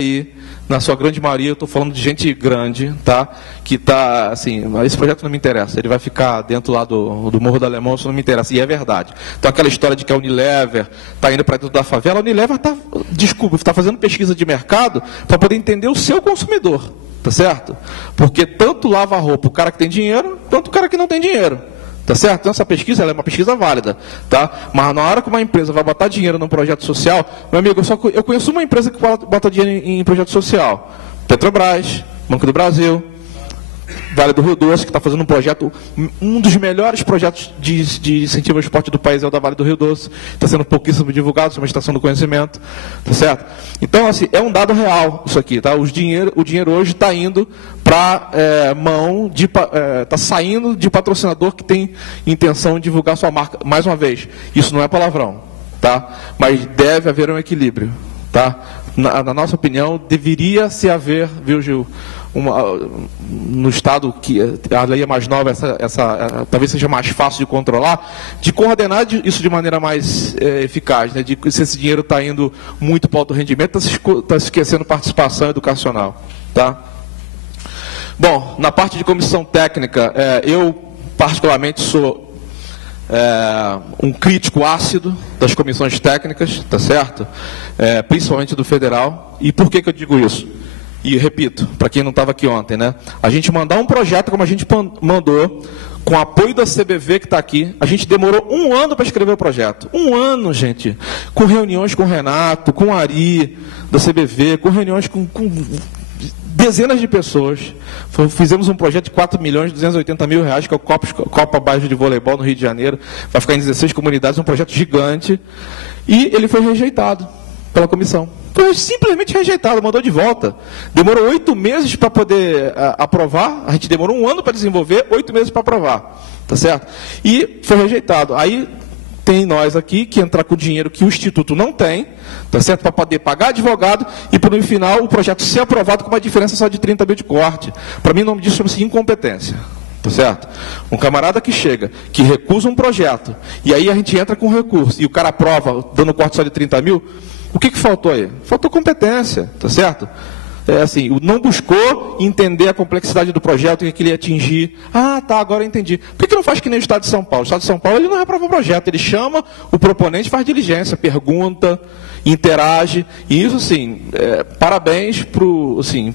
aí, na sua grande maioria, eu estou falando de gente grande, tá? Que está, assim, esse projeto não me interessa, ele vai ficar dentro lá do Morro do Alemão, isso não me interessa, e é verdade. Então, aquela história de que a Unilever está indo para dentro da favela, a Unilever está fazendo pesquisa de mercado para poder entender o seu consumidor, tá certo? Porque tanto lava a roupa o cara que tem dinheiro, quanto o cara que não tem dinheiro. Tá certo? Então, essa pesquisa ela é uma pesquisa válida. Tá? Mas na hora que uma empresa vai botar dinheiro num projeto social, meu amigo, eu conheço uma empresa que bota dinheiro em projeto social. Petrobras, Banco do Brasil, Vale do Rio Doce, que está fazendo um projeto, um dos melhores projetos de incentivo ao esporte do país é o da Vale do Rio Doce. Está sendo pouquíssimo divulgado, é uma estação do conhecimento. Tá certo? Então, assim, é um dado real isso aqui. Tá? O dinheiro hoje está indo para mão de... está saindo de patrocinador que tem intenção de divulgar sua marca. Mais uma vez, isso não é palavrão. Tá? Mas deve haver um equilíbrio. Tá? Na nossa opinião, deveria se haver, viu, Gil, no Estado que a lei é mais nova, talvez seja mais fácil de controlar, de coordenar isso de maneira mais eficaz, né? Se esse dinheiro está indo muito para o alto rendimento, está se esquecendo participação educacional. Tá? Bom, na parte de comissão técnica, eu particularmente sou um crítico ácido das comissões técnicas, tá certo? Principalmente do federal. E por que eu digo isso? E repito, para quem não estava aqui ontem, né? A gente mandar um projeto como a gente mandou, com apoio da CBV que está aqui, a gente demorou 1 ano para escrever o projeto. 1 ano, gente. Com reuniões com o Renato, com o Ari, da CBV, com reuniões com dezenas de pessoas. Fizemos um projeto de 4.280.000 reais, que é o Copa Bairro de Voleibol no Rio de Janeiro. Vai ficar em 16 comunidades, um projeto gigante. E ele foi rejeitado pela comissão. Foi simplesmente rejeitado, mandou de volta. Demorou 8 meses para poder aprovar. A gente demorou 1 ano para desenvolver, 8 meses para aprovar. Tá certo? E foi rejeitado. Aí tem nós aqui que entrar com o dinheiro que o Instituto não tem, tá certo? Para poder pagar advogado e, por no final, o projeto ser aprovado com uma diferença só de 30 mil de corte. Para mim, o nome disso chama-se incompetência. Tá certo? Um camarada que chega, que recusa um projeto, e aí a gente entra com recurso, e o cara aprova, dando corte só de 30 mil, o que faltou aí? Faltou competência, tá certo? Assim, não buscou entender a complexidade do projeto, o que ele ia atingir. Ah, tá, agora eu entendi. Por que não faz que nem o Estado de São Paulo? O Estado de São Paulo ele não reprova o projeto, ele chama o proponente, faz diligência, pergunta, interage, e isso, sim, parabéns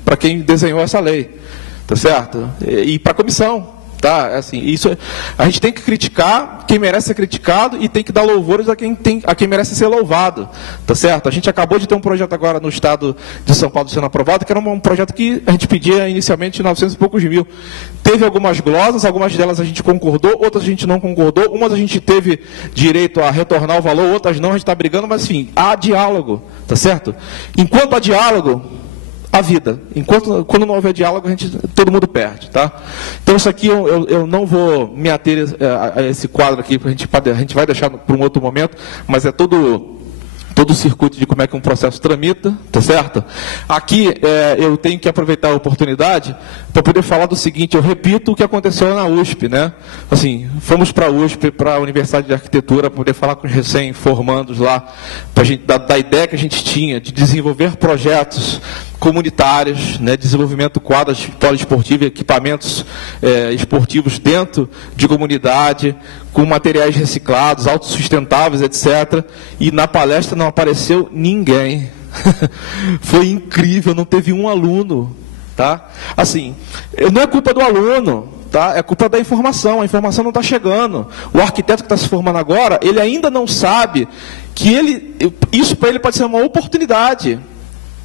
para quem desenhou essa lei, tá certo? E para a comissão. Tá? Assim, isso, a gente tem que criticar quem merece ser criticado e tem que dar louvores a quem merece ser louvado. Tá certo? A gente acabou de ter um projeto agora no Estado de São Paulo sendo aprovado, que era um projeto que a gente pedia inicialmente 900 e poucos mil. Teve algumas glosas, algumas delas a gente concordou, outras a gente não concordou, umas a gente teve direito a retornar o valor, outras não, a gente está brigando, mas enfim, há diálogo. Tá certo? Enquanto há diálogo, a vida. Quando não houver diálogo, todo mundo perde. Tá? Então, isso aqui eu não vou me ater a esse quadro aqui, a gente vai deixar para um outro momento, mas é todo o circuito de como é que um processo tramita, tá certo? Aqui eu tenho que aproveitar a oportunidade para poder falar do seguinte, eu repito o que aconteceu na USP, né? Assim, fomos para a USP, para a Universidade de Arquitetura, para poder falar com os recém-formandos lá, para a gente da ideia que a gente tinha de desenvolver projetos comunitários, né, desenvolvimento de quadras poliesportivas, equipamentos esportivos dentro de comunidade, com materiais reciclados, autossustentáveis, etc. E na palestra não apareceu ninguém. Foi incrível, não teve um aluno. Tá? Assim, não é culpa do aluno, tá? É culpa da informação, a informação não está chegando. O arquiteto que está se formando agora, ele ainda não sabe que isso para ele pode ser uma oportunidade.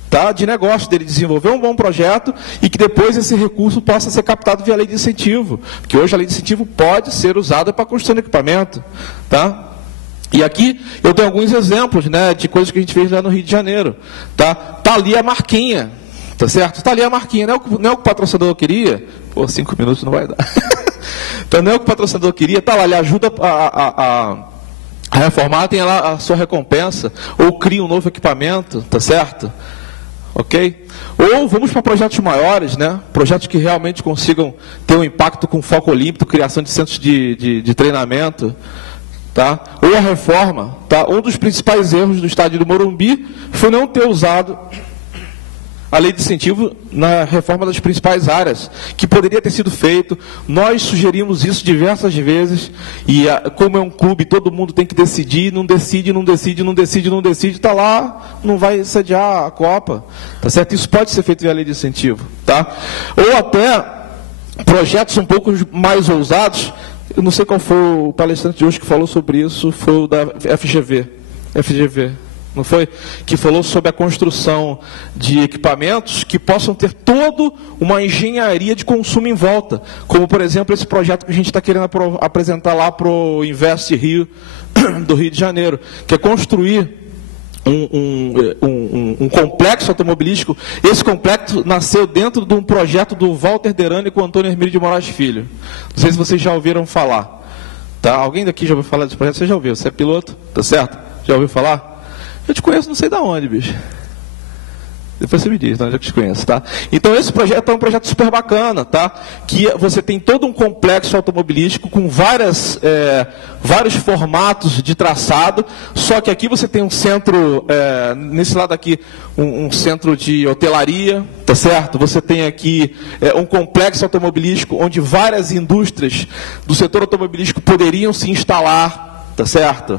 Tá, de negócio, dele desenvolver um bom projeto e que depois esse recurso possa ser captado via lei de incentivo. Porque hoje a lei de incentivo pode ser usada para construção de equipamento. Tá? E aqui eu tenho alguns exemplos, né, de coisas que a gente fez lá no Rio de Janeiro. Tá ali a marquinha. Tá certo? Está ali a marquinha. Não é o que o patrocinador queria? Pô, 5 minutos não vai dar. Então não é o que o patrocinador queria. Está lá, ele ajuda a reformar, tem lá a sua recompensa. Ou cria um novo equipamento. Tá certo? Ok? Ou vamos para projetos maiores, né? Projetos que realmente consigam ter um impacto com foco olímpico, criação de centros de treinamento, tá? Ou a reforma, tá? Um dos principais erros do estádio do Morumbi foi não ter usado a lei de incentivo na reforma das principais áreas, que poderia ter sido feito. Nós sugerimos isso diversas vezes, e como é um clube, todo mundo tem que decidir, não decide, está lá, não vai sediar a Copa. Tá certo? Isso pode ser feito via lei de incentivo. Tá? Ou até projetos um pouco mais ousados. Eu não sei qual foi o palestrante de hoje que falou sobre isso, foi o da FGV, não foi? Que falou sobre a construção de equipamentos que possam ter toda uma engenharia de consumo em volta, como, por exemplo, esse projeto que a gente está querendo apresentar lá para o Invest Rio, do Rio de Janeiro, que é construir um complexo automobilístico. Esse complexo nasceu dentro de um projeto do Walter Derani com o Antônio Hermílio de Moraes Filho. Não sei se vocês já ouviram falar. Tá? Alguém daqui já ouviu falar desse projeto? Você já ouviu? Você é piloto? Tá certo? Já ouviu falar? Eu te conheço não sei de onde, bicho. Depois você me diz, onde eu te conheço, tá? Então esse projeto é um projeto super bacana, tá? Que você tem todo um complexo automobilístico com vários formatos de traçado, só que aqui você tem um centro, nesse lado aqui, um centro de hotelaria, tá certo? Você tem aqui um complexo automobilístico onde várias indústrias do setor automobilístico poderiam se instalar. Tá certo?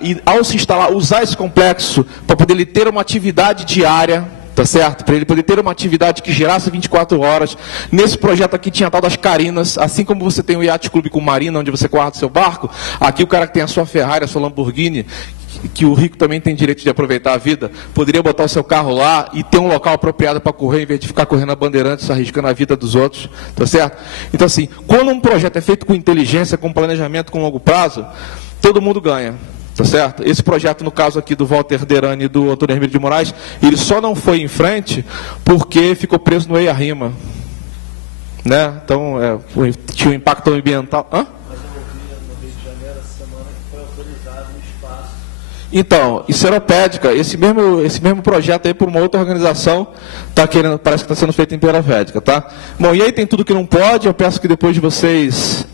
E ao se instalar, usar esse complexo para poder ele ter uma atividade diária, tá certo? Para ele poder ter uma atividade que gerasse 24 horas. Nesse projeto aqui tinha a tal das carinas, assim como você tem o Yacht Clube com marina, onde você guarda o seu barco, aqui o cara que tem a sua Ferrari, a sua Lamborghini, que o rico também tem direito de aproveitar a vida, poderia botar o seu carro lá e ter um local apropriado para correr, em vez de ficar correndo a Bandeirantes, arriscando a vida dos outros, tá certo? Então, assim, quando um projeto é feito com inteligência, com planejamento, com longo prazo, todo mundo ganha, tá certo? Esse projeto, no caso aqui do Walter Derani e do Antônio Hermílio de Moraes, ele só não foi em frente porque ficou preso no EIA-RIMA, né? Então, tinha um impacto ambiental. Hã? Então, em Seropédica, esse mesmo projeto aí por uma outra organização parece que está sendo feito em Seropédica, tá? Bom, e aí tem tudo que não pode, eu peço que depois de vocês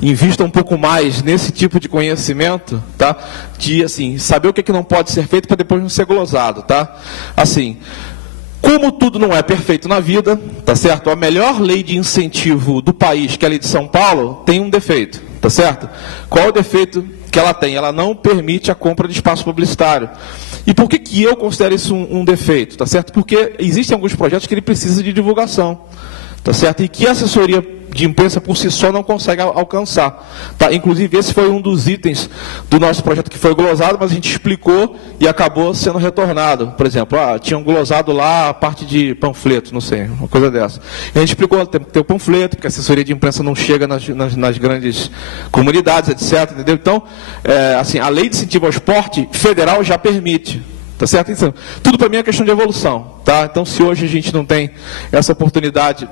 invistam um pouco mais nesse tipo de conhecimento, tá? De, assim, saber o que não pode ser feito para depois não ser glosado, tá? Assim, como tudo não é perfeito na vida, tá certo? A melhor lei de incentivo do país, que é a lei de São Paulo, tem um defeito, tá certo? Qual é o defeito que ela tem? Ela não permite a compra de espaço publicitário. E por que eu considero isso um defeito? Tá certo? Porque existem alguns projetos que ele precisa de divulgação. Tá certo? E que a assessoria de imprensa por si só não consegue alcançar. Tá? Inclusive, esse foi um dos itens do nosso projeto que foi glosado, mas a gente explicou e acabou sendo retornado. Por exemplo, tinham glosado lá a parte de panfleto, não sei, uma coisa dessa. E a gente explicou, tem que ter o panfleto, porque a assessoria de imprensa não chega nas grandes comunidades, etc. Entendeu? Então, assim, a lei de incentivo ao esporte federal já permite. Tá certo? Então, tudo para mim é questão de evolução. Tá? Então, se hoje a gente não tem essa oportunidade,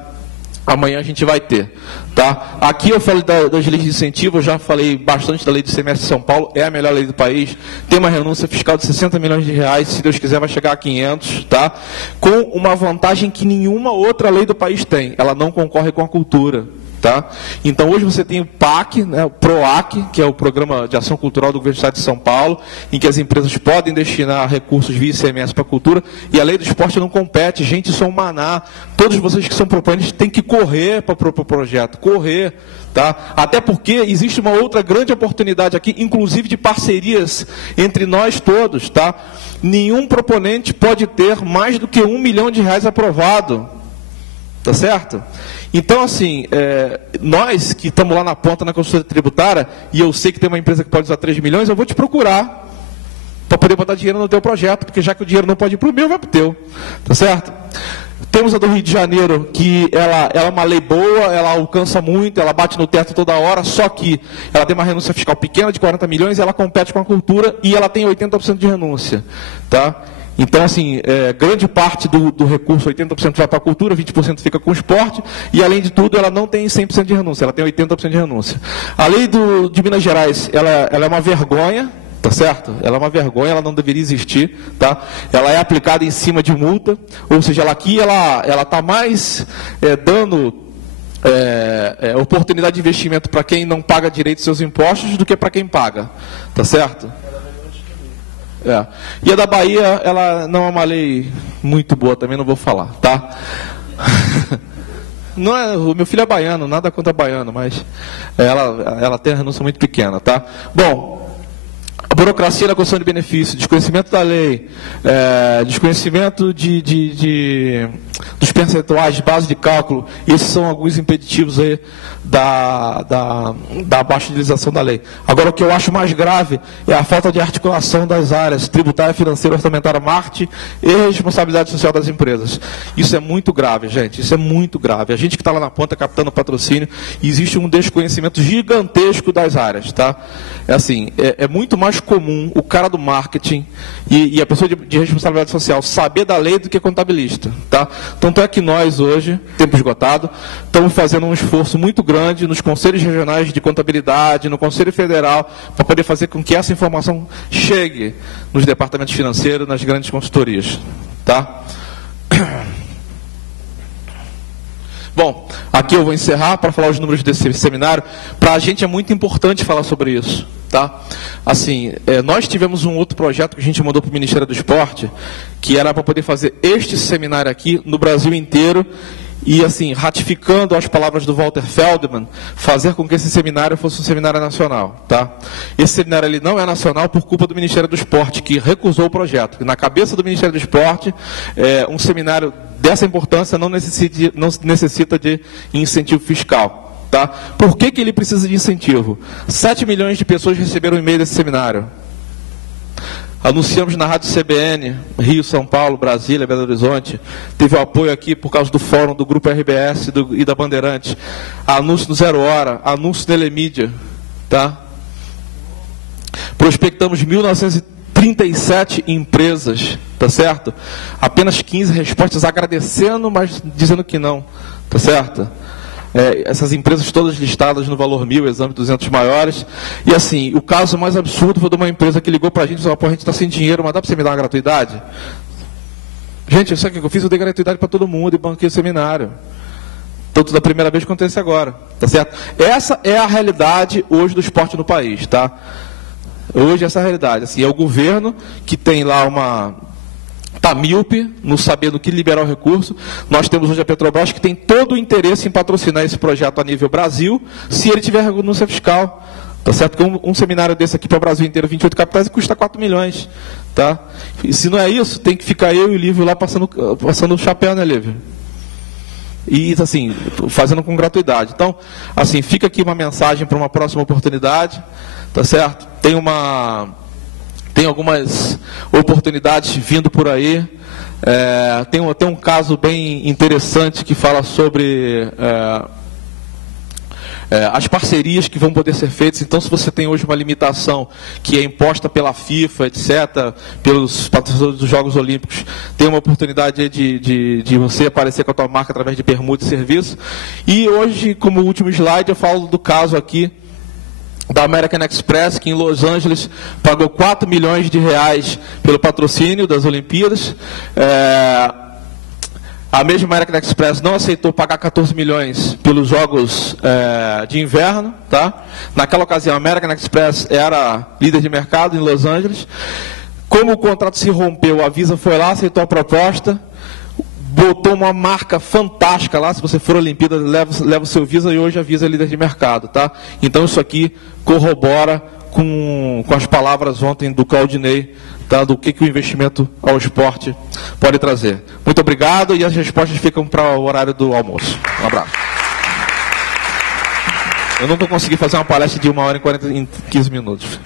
amanhã a gente vai ter. Tá? Aqui eu falei das leis de incentivo, eu já falei bastante da lei do ICMS de São Paulo, é a melhor lei do país, tem uma renúncia fiscal de 60 milhões de reais, se Deus quiser vai chegar a 500, tá? Com uma vantagem que nenhuma outra lei do país tem, ela não concorre com a cultura. Tá? Então hoje você tem o PAC, né, o PROAC, que é o Programa de Ação Cultural do Governo do Estado de São Paulo, em que as empresas podem destinar recursos via ICMS para a cultura, e a lei do esporte não compete. Gente, isso é um maná. Todos vocês que são proponentes têm que correr para o projeto, correr. Tá? Até porque existe uma outra grande oportunidade aqui, inclusive de parcerias entre nós todos. Tá? Nenhum proponente pode ter mais do que R$1 milhão aprovado. Tá certo? Então, assim, nós que estamos lá na ponta na consultoria tributária, e eu sei que tem uma empresa que pode usar 3 milhões, eu vou te procurar para poder botar dinheiro no teu projeto, porque já que o dinheiro não pode ir para o meu, vai para o teu. Tá certo? Temos a do Rio de Janeiro, que ela é uma lei boa, ela alcança muito, ela bate no teto toda hora, só que ela tem uma renúncia fiscal pequena de 40 milhões, ela compete com a cultura e ela tem 80% de renúncia. Tá? Então, assim, grande parte do recurso, 80% vai para a cultura, 20% fica com o esporte, e, além de tudo, ela não tem 100% de renúncia, ela tem 80% de renúncia. A lei de Minas Gerais, ela é uma vergonha, tá certo? Ela é uma vergonha, ela não deveria existir, tá? Ela é aplicada em cima de multa, ou seja, ela está mais dando oportunidade de investimento para quem não paga direito seus impostos do que para quem paga, tá certo? E a da Bahia, ela não é uma lei muito boa, também não vou falar, tá? Não é, o meu filho é baiano, nada contra baiano, mas ela tem a renúncia muito pequena, tá? Bom, a burocracia na concessão de benefício, desconhecimento da lei, desconhecimento dos percentuais de base de cálculo, esses são alguns impeditivos aí da baixa utilização da lei. Agora, o que eu acho mais grave é a falta de articulação das áreas tributária, financeira, orçamentária, marketing e responsabilidade social das empresas. Isso é muito grave, gente, isso é muito grave. A gente que está lá na ponta captando patrocínio, existe um desconhecimento gigantesco das áreas, tá? É muito mais comum o cara do marketing e a pessoa de responsabilidade social saber da lei do que contabilista, tá? Tanto é que nós hoje, tempo esgotado, estamos fazendo um esforço muito grande nos conselhos regionais de contabilidade, no Conselho Federal, para poder fazer com que essa informação chegue nos departamentos financeiros, nas grandes consultorias, tá? Bom, aqui eu vou encerrar para falar os números desse seminário. Para a gente é muito importante falar sobre isso, tá? Nós tivemos um outro projeto que a gente mandou para o Ministério do Esporte, que era para poder fazer este seminário aqui no Brasil inteiro e, ratificando as palavras do Walter Feldman, fazer com que esse seminário fosse um seminário nacional, tá? Esse seminário ele não é nacional por culpa do Ministério do Esporte, que recusou o projeto. Na cabeça do Ministério do Esporte, um seminário dessa importância não necessita de incentivo fiscal, tá? Por que ele precisa de incentivo? 7 milhões de pessoas receberam um e-mail desse seminário. Anunciamos na Rádio CBN, Rio, São Paulo, Brasília, Belo Horizonte. Teve o apoio aqui por causa do fórum do Grupo RBS e da Bandeirantes. Anúncio no Zero Hora, anúncio na Elemídia, tá? Prospectamos 1.937 empresas, tá certo? Apenas 15 respostas agradecendo, mas dizendo que não, tá certo? Essas empresas todas listadas no valor 1.000, exame 200 maiores. E o caso mais absurdo foi de uma empresa que ligou para a gente e falou: a gente está sem dinheiro, mas dá para você me dar uma gratuidade? Gente, isso aqui que eu fiz, eu dei gratuidade para todo mundo e banquei o seminário. Tanto da primeira vez que acontece agora, tá certo? Essa é a realidade hoje do esporte no país, tá? Hoje essa é a realidade. É o governo que tem lá está míope, no saber do que liberar o recurso. Nós temos hoje a Petrobras, que tem todo o interesse em patrocinar esse projeto a nível Brasil, se ele tiver renúncia fiscal. Tá certo? Porque um seminário desse aqui para o Brasil inteiro, 28 capitais, custa 4 milhões. Tá? E se não é isso, tem que ficar eu e o Lívio lá passando o chapéu, né, Lívio? E, fazendo com gratuidade. Então, fica aqui uma mensagem para uma próxima oportunidade. Tá certo? Tem algumas oportunidades vindo por aí. Tem até um caso bem interessante que fala sobre as parcerias que vão poder ser feitas. Então, se você tem hoje uma limitação que é imposta pela FIFA, etc., pelos patrocinadores dos Jogos Olímpicos, tem uma oportunidade de você aparecer com a tua marca através de permuta e serviço. E hoje, como último slide, eu falo do caso aqui da American Express, que em Los Angeles pagou 4 milhões de reais pelo patrocínio das Olimpíadas. A mesma American Express não aceitou pagar 14 milhões pelos Jogos de Inverno. Tá? Naquela ocasião, a American Express era líder de mercado em Los Angeles. Como o contrato se rompeu, a Visa foi lá, aceitou a proposta, botou uma marca fantástica lá. Se você for à Olimpíada, leva o seu Visa, e hoje a Visa é líder de mercado. Tá? Então isso aqui corrobora com as palavras ontem do Claudinei, tá? Do que o investimento ao esporte pode trazer. Muito obrigado, e as respostas ficam para o horário do almoço. Um abraço. Eu não vou conseguir fazer uma palestra de 1 hora e 15 minutos.